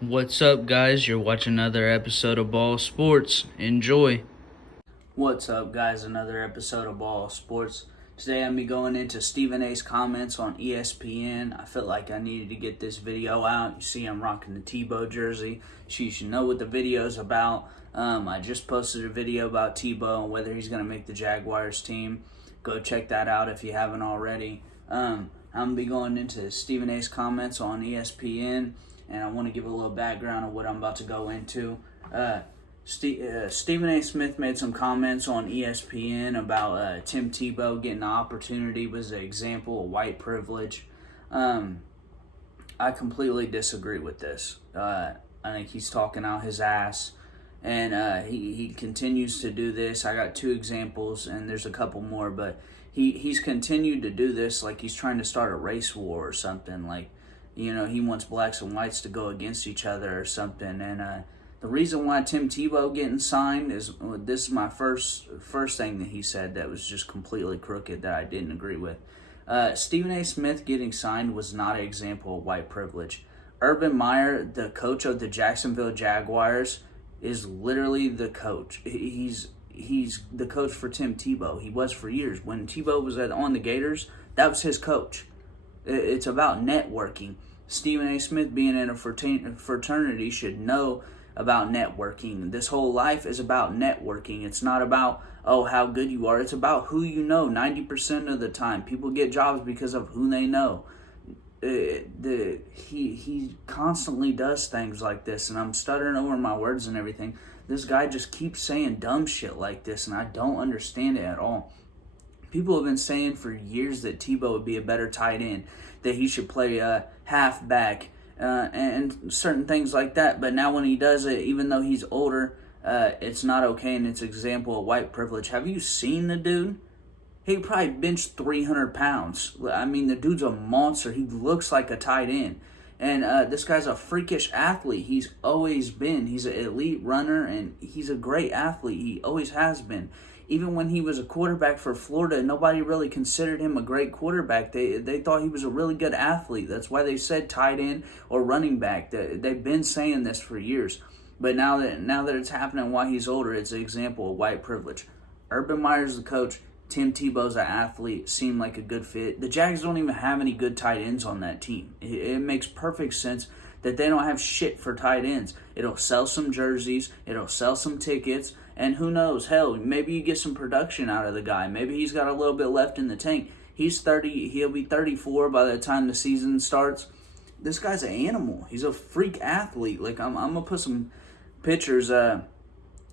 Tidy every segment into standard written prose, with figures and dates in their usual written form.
What's up, guys? You're watching another episode of Ball Sports. Enjoy. What's up, guys? Another episode of Ball Sports. Today I'm going into Stephen A's comments on ESPN. I felt like I needed to get this video out. You see I'm rocking the Tebow jersey, so you should know what the video's about. I just posted a video about Tebow and whether he's going to make the Jaguars team. Go check that out if you haven't already. I'm going to be going into Stephen A's comments on ESPN, and I want to give a little background of what I'm about to go into. Stephen A. Smith made some comments on ESPN about Tim Tebow getting the opportunity was an example of white privilege. I completely disagree with this. I think he's talking out his ass, and he continues to do this. I got two examples, and there's a couple more, but he's continued to do this like he's trying to start a race war or something. Like, you know, he wants blacks and whites to go against each other or something. And the reason why Tim Tebow getting signed is, this is my first thing that he said that was just completely crooked that I didn't agree with. Stephen A. Smith getting signed was not an example of white privilege. Urban Meyer, the coach of the Jacksonville Jaguars, is literally the coach. He's the coach for Tim Tebow. He was for years. When Tebow was on the Gators, that was his coach. It's about networking. Stephen A. Smith, being in a fraternity, should know about networking. This whole life is about networking. It's not about, oh, how good you are. It's about who you know 90% of the time. People get jobs because of who they know. He constantly does things like this, and I'm stuttering over my words and everything. This guy just keeps saying dumb shit like this, and I don't understand it at all. People have been saying for years that Tebow would be a better tight end, that he should play halfback, and certain things like that. But now when he does it, even though he's older, it's not okay, and it's an example of white privilege. Have you seen the dude? He probably benched 300 pounds. I mean, the dude's a monster. He looks like a tight end. And this guy's a freakish athlete. He's always been. He's an elite runner, and he's a great athlete. He always has been. Even when he was a quarterback for Florida, nobody really considered him a great quarterback. They thought he was a really good athlete. That's why they said tight end or running back. They've been saying this for years. But now that it's happening while he's older, it's an example of white privilege. Urban Meyer's the coach. Tim Tebow's an athlete. Seemed like a good fit. The Jags don't even have any good tight ends on that team. It makes perfect sense that they don't have shit for tight ends. It'll sell some jerseys. It'll sell some tickets. And who knows, hell, maybe you get some production out of the guy. Maybe he's got a little bit left in the tank. He's 30, he'll be 34 by the time the season starts. This guy's an animal. He's a freak athlete. Like, I'm going to put some pictures in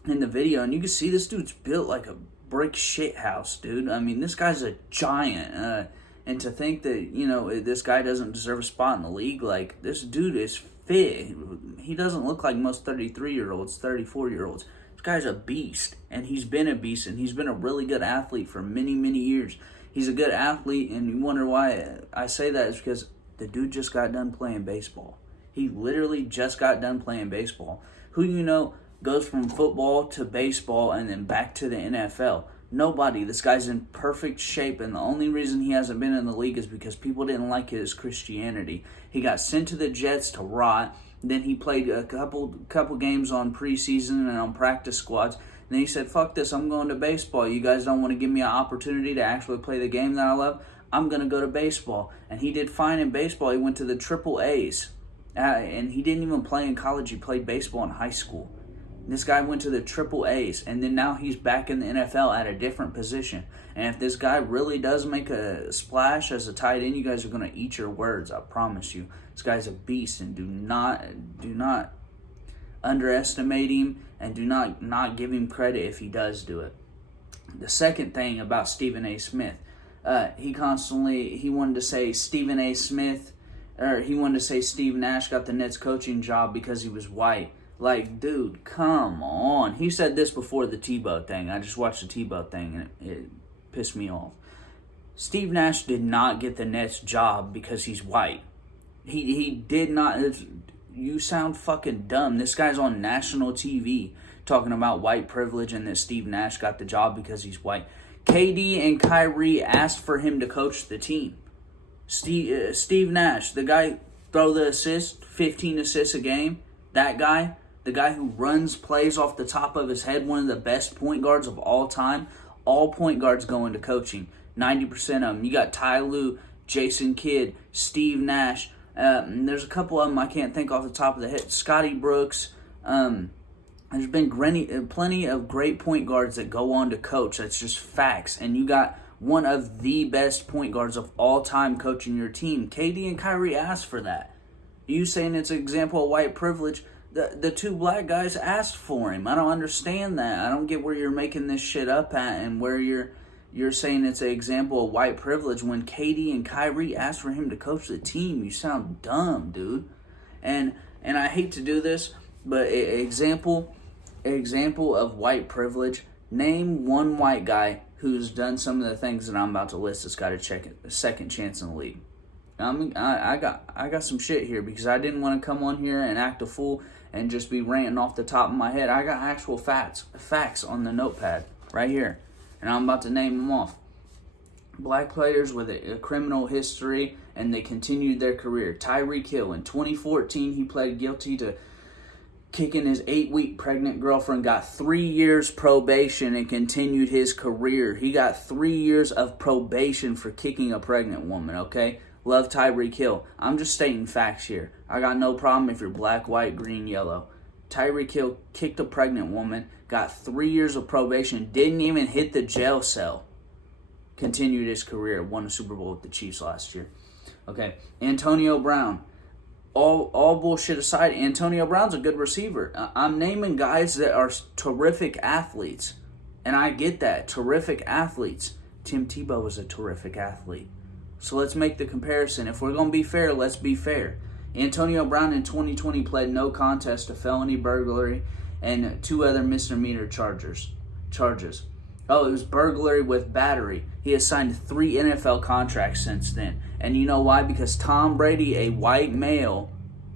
the video, and you can see this dude's built like a brick shit house, dude. I mean, this guy's a giant. And to think that, you know, this guy doesn't deserve a spot in the league, like, this dude is fit. He doesn't look like most 33-year-olds, 34-year-olds. Guy's a beast, and he's been a beast, and he's been a really good athlete for many, many years. He's a good athlete, and you wonder why I say that is because the dude just got done playing baseball. He literally just got done playing baseball. Who you know goes from football to baseball and then back to the NFL? Nobody. This guy's in perfect shape, and the only reason he hasn't been in the league is because people didn't like his Christianity. He got sent to the Jets to rot. Then he played a couple games on preseason and on practice squads. Then he said, fuck this, I'm going to baseball. You guys don't want to give me an opportunity to actually play the game that I love? I'm going to go to baseball. And he did fine in baseball. He went to the Triple A's. And he didn't even play in college. He played baseball in high school. This guy went to the Triple A's, and then now he's back in the NFL at a different position. And if this guy really does make a splash as a tight end, you guys are going to eat your words, I promise you. This guy's a beast, and do not underestimate him, and do not give him credit if he does do it. The second thing about Stephen A. Smith, he wanted to say Stephen A. Smith, or he wanted to say Steve Nash got the Nets coaching job because he was white. Like, dude, come on. He said this before the Tebow thing. I just watched the Tebow thing, and it pissed me off. Steve Nash did not get the Nets job because he's white. He did not. You sound fucking dumb. This guy's on national TV talking about white privilege and that Steve Nash got the job because he's white. KD and Kyrie asked for him to coach the team. Steve Nash, the guy throw the assist, 15 assists a game. That guy, the guy who runs plays off the top of his head, one of the best point guards of all time. All point guards go into coaching. 90% of them. You got Ty Lue, Jason Kidd, Steve Nash. And there's a couple of them I can't think off the top of the head. Scotty Brooks. There's been plenty of great point guards that go on to coach. That's just facts. And you got one of the best point guards of all time coaching your team. KD and Kyrie asked for that. You saying it's an example of white privilege? The two black guys asked for him. I don't understand that. I don't get where you're making this shit up at and where you're saying it's an example of white privilege when KD and Kyrie asked for him to coach the team. You sound dumb, dude. And I hate to do this, but example of white privilege. Name one white guy who's done some of the things that I'm about to list that's got a second chance in the league. I got some shit here because I didn't want to come on here and act a fool and just be ranting off the top of my head. I got actual facts on the notepad right here, and I'm about to name them off. Black players with a criminal history, and they continued their career. Tyreek Hill, in 2014, he pled guilty to kicking his 8-week pregnant girlfriend, got 3 years probation, and continued his career. He got 3 years of probation for kicking a pregnant woman, okay? Love Tyreek Hill. I'm just stating facts here. I got no problem if you're black, white, green, yellow. Tyreek Hill kicked a pregnant woman, got 3 years of probation, didn't even hit the jail cell. Continued his career, won a Super Bowl with the Chiefs last year. Okay, Antonio Brown. All bullshit aside, Antonio Brown's a good receiver. I'm naming guys that are terrific athletes. And I get that. Terrific athletes. Tim Tebow was a terrific athlete. So let's make the comparison. If we're going to be fair, let's be fair. Antonio Brown in 2020 pled no contest to felony burglary and 2 other misdemeanor charges. Oh, it was burglary with battery. He has signed 3 NFL contracts since then. And you know why? Because Tom Brady, a white male,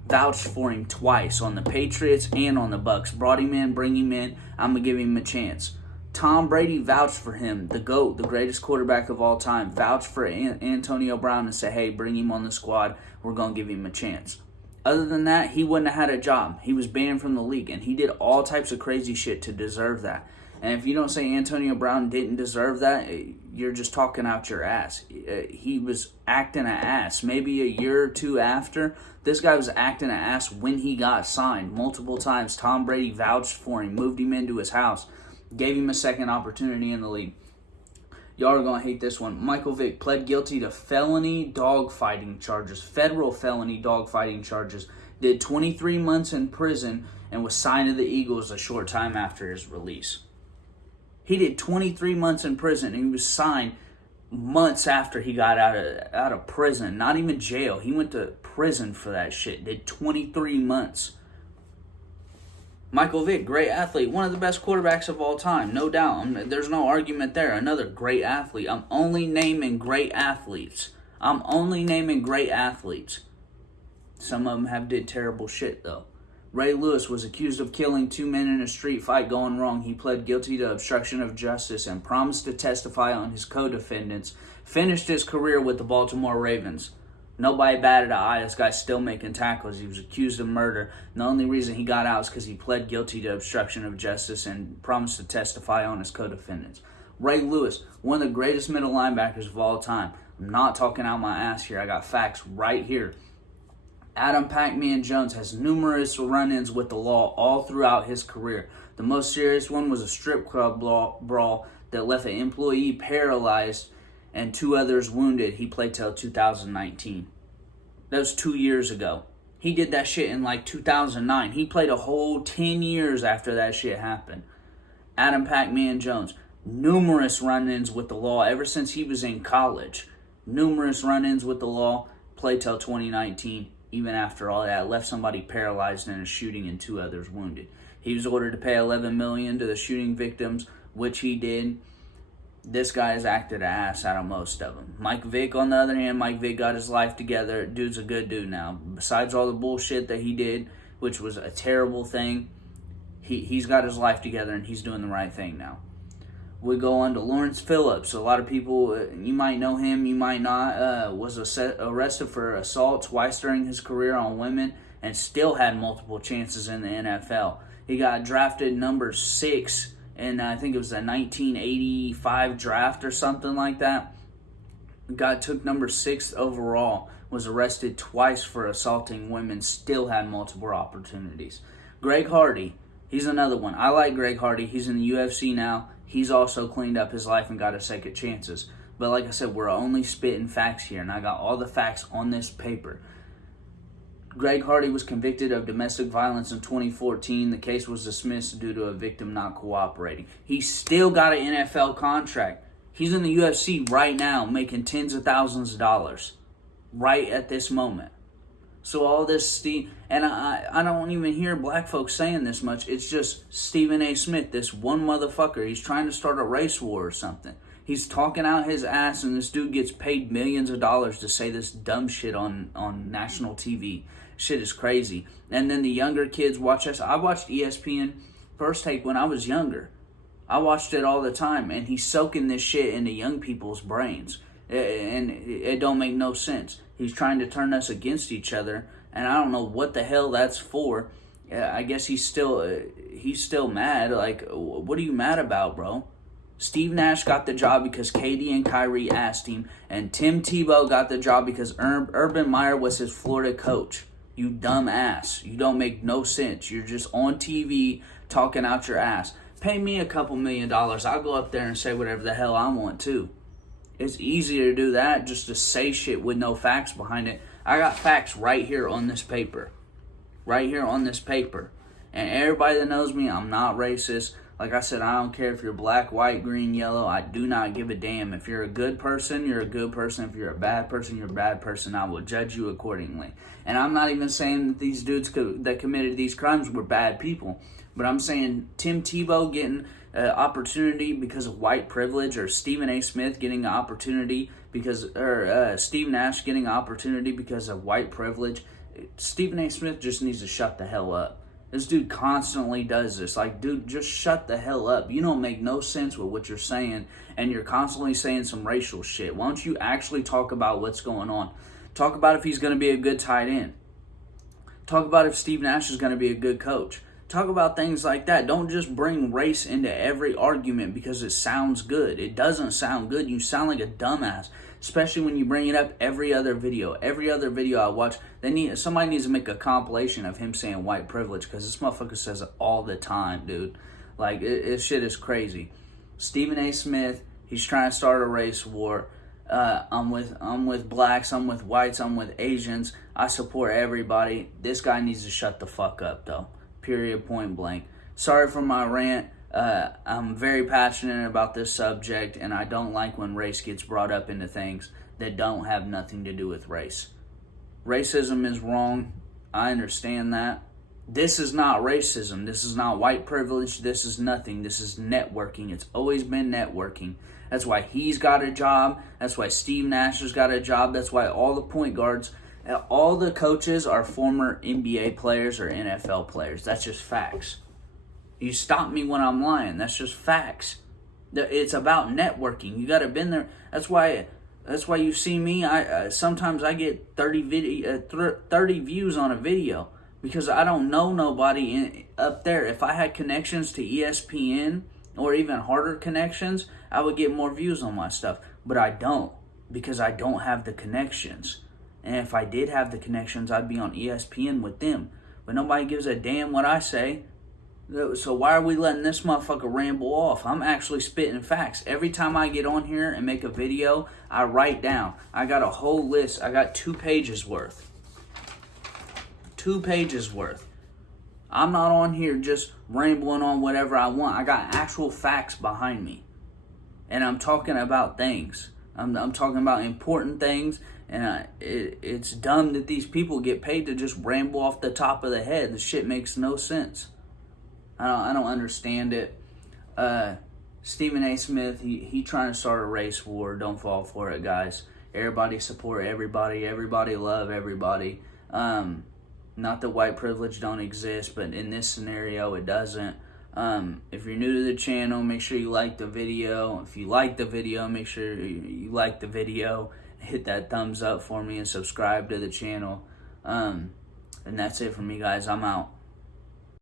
vouched for him twice on the Patriots and on the Bucs. Brought him in, bring him in. I'm going to give him a chance. Tom Brady vouched for him, the GOAT, the greatest quarterback of all time, vouched for Antonio Brown and said, hey, bring him on the squad. We're going to give him a chance. Other than that, he wouldn't have had a job. He was banned from the league, and he did all types of crazy shit to deserve that. And if you don't say Antonio Brown didn't deserve that, you're just talking out your ass. He was acting an ass. Maybe a year or 2 after, this guy was acting an ass when he got signed. Multiple times, Tom Brady vouched for him, moved him into his house, gave him a second opportunity in the league. Y'all are going to hate this one. Michael Vick pled guilty to felony dogfighting charges, federal felony dogfighting charges, did 23 months in prison, and was signed to the Eagles a short time after his release. He did 23 months in prison, and he was signed months after he got out of prison. Not even jail. He went to prison for that shit. Did 23 months. Michael Vick, great athlete. One of the best quarterbacks of all time. No doubt. There's no argument there. Another great athlete. I'm only naming great athletes. Some of them have did terrible shit, though. Ray Lewis was accused of killing 2 men in a street fight going wrong. He pled guilty to obstruction of justice and promised to testify on his co-defendants. Finished his career with the Baltimore Ravens. Nobody batted an eye. This guy's still making tackles. He was accused of murder. And the only reason he got out is because he pled guilty to obstruction of justice and promised to testify on his co-defendants. Ray Lewis, one of the greatest middle linebackers of all time. I'm not talking out my ass here. I got facts right here. Adam Pac-Man Jones has numerous run-ins with the law all throughout his career. The most serious one was a strip club brawl that left an employee paralyzed and 2 others wounded. He played till 2019. That was 2 years ago. He did that shit in like 2009. He played a whole 10 years after that shit happened. Adam Pac-Man Jones, numerous run-ins with the law ever since he was in college. Numerous run-ins with the law, played till 2019. Even after all that, left somebody paralyzed in a shooting and 2 others wounded. He was ordered to pay $11 million to the shooting victims, which he did. This guy has acted an ass out of most of them. Mike Vick, on the other hand, Mike Vick got his life together. Dude's a good dude now. Besides all the bullshit that he did, which was a terrible thing, he's got his life together and he's doing the right thing now. We go on to Lawrence Phillips. A lot of people, you might know him, you might not, was arrested for assault twice during his career on women and still had multiple chances in the NFL. He got drafted number 6 in, I think it was a 1985 draft or something like that. Took number 6 overall, was arrested twice for assaulting women, still had multiple opportunities. Greg Hardy, he's another one. I like Greg Hardy. He's in the UFC now. He's also cleaned up his life and got a second chances. But like I said, we're only spitting facts here, and I got all the facts on this paper. Greg Hardy was convicted of domestic violence in 2014. The case was dismissed due to a victim not cooperating. He still got an NFL contract. He's in the UFC right now making tens of thousands of dollars right at this moment. So all this, and I don't even hear black folks saying this much. It's just Stephen A. Smith, this one motherfucker. He's trying to start a race war or something. He's talking out his ass, and this dude gets paid millions of dollars to say this dumb shit on national TV. Shit is crazy. And then the younger kids watch us. I watched ESPN First Take when I was younger. I watched it all the time, and he's soaking this shit into young people's brains. And it don't make no sense. He's trying to turn us against each other, and I don't know what the hell that's for. I guess he's still mad. Like, what are you mad about, bro? Steve Nash got the job because Katie and Kyrie asked him, and Tim Tebow got the job because Urban Meyer was his Florida coach. You dumb ass. You don't make no sense. You're just on TV talking out your ass. Pay me a couple $1 million. I'll go up there and say whatever the hell I want too. It's easier to do that just to say shit with no facts behind it. I got facts right here on this paper. Right here on this paper. And everybody that knows me, I'm not racist. Like I said, I don't care if you're black, white, green, yellow. I do not give a damn. If you're a good person, you're a good person. If you're a bad person, you're a bad person. I will judge you accordingly. And I'm not even saying that these dudes that committed these crimes were bad people. But I'm saying Tim Tebow getting opportunity because of white privilege, or Stephen A. Smith getting an opportunity or Steve Nash getting an opportunity because of white privilege. Stephen A. Smith just needs to shut the hell up. This dude constantly does this. Like, dude, just shut the hell up. You don't make no sense with what you're saying, and you're constantly saying some racial shit. Why don't you actually talk about what's going on? Talk about if he's going to be a good tight end. Talk about if Steve Nash is going to be a good coach. Talk about things like that. Don't just bring race into every argument because it sounds good. It doesn't sound good. You sound like a dumbass, especially when you bring it up every other video. Every other video I watch, somebody needs to make a compilation of him saying white privilege, because this motherfucker says it all the time, dude. Like, it shit is crazy. Stephen A. Smith, he's trying to start a race war. I'm with blacks, I'm with whites, I'm with Asians. I support everybody. This guy needs to shut the fuck up, though. Period, point blank. Sorry for my rant. I'm very passionate about this subject, and I don't like when race gets brought up into things that don't have nothing to do with race. Racism is wrong. I understand that. This is not racism. This is not white privilege. This is nothing. This is networking. It's always been networking. That's why he's got a job. That's why Steve Nash has got a job. That's why all the point guards, all the coaches are former NBA players or NFL players. That's just facts. You stop me when I'm lying. That's just facts. It's about networking. You got to been there. That's why you see me. Sometimes I get 30 views on a video because I don't know nobody up there. If I had connections to ESPN or even harder connections, I would get more views on my stuff. But I don't, because I don't have the connections. And if I did have the connections, I'd be on ESPN with them. But nobody gives a damn what I say. So why are we letting this motherfucker ramble off? I'm actually spitting facts. Every time I get on here and make a video, I write down. I got a whole list. I got 2 pages worth. 2 pages worth. I'm not on here just rambling on whatever I want. I got actual facts behind me. And I'm talking about things. I'm talking about important things. And it's dumb that these people get paid to just ramble off the top of the head. The shit makes no sense. I don't understand it. Stephen A. Smith, he trying to start a race war. Don't fall for it, guys. Everybody support everybody. Everybody love everybody. Not that white privilege don't exist, but in this scenario, it doesn't. If you're new to the channel, make sure you like the video. If you like the video, make sure you like the video. Hit that thumbs up for me and subscribe to the channel. And that's it for me, guys. I'm out.